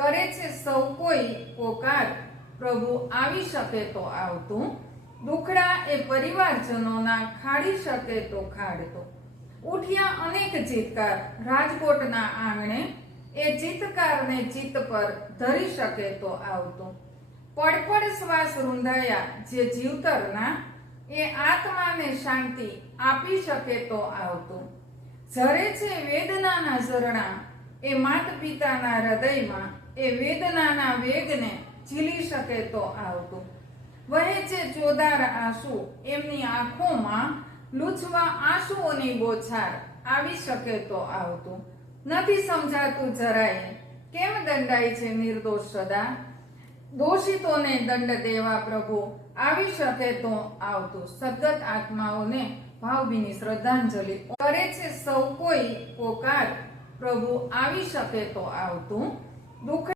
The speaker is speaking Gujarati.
કરે છે સૌ કોઈ પોકાર, પ્રભુ આવી શકે તો આવતું. દુખડા એ પરિવારજનોના, ખાડી શકે તો ખાડતો. ઉઠ્યા અનેક ચિત્કાર રાજકોટના આંગણે, એ ચિત્કારને ચિત્ત પર ધરી શકે તો આવતું. પડપડ શ્વાસ રૂંધાયા જે જીવતરના, એ આત્માને શાંતિ આપી શકે તો આવતું. ઝરે છે વેદનાના ઝરણા, એ માત પિતાના હૃદયમાં, એ વેદનાના વેગને ઝીલી શકે તો આવતું. વહે છે ચોદાર આંસુ એમની આંખોમાં, લૂછવા આંસુઓની બોછાર આવી શકે તો આવતું. નથી સમજાતું જરાય કેમ દંડાય છે નિર્દોષ સદા, દોષિતોને દંડ દેવા પ્રભુ આવી શકે તો આવતું. સદગત આત્માઓને ભાવભીની શ્રદ્ધાંજલિ. કરે છે સૌ કોઈ પોકાર, પ્રભુ આવી શકે તો આવતું. દુઃખ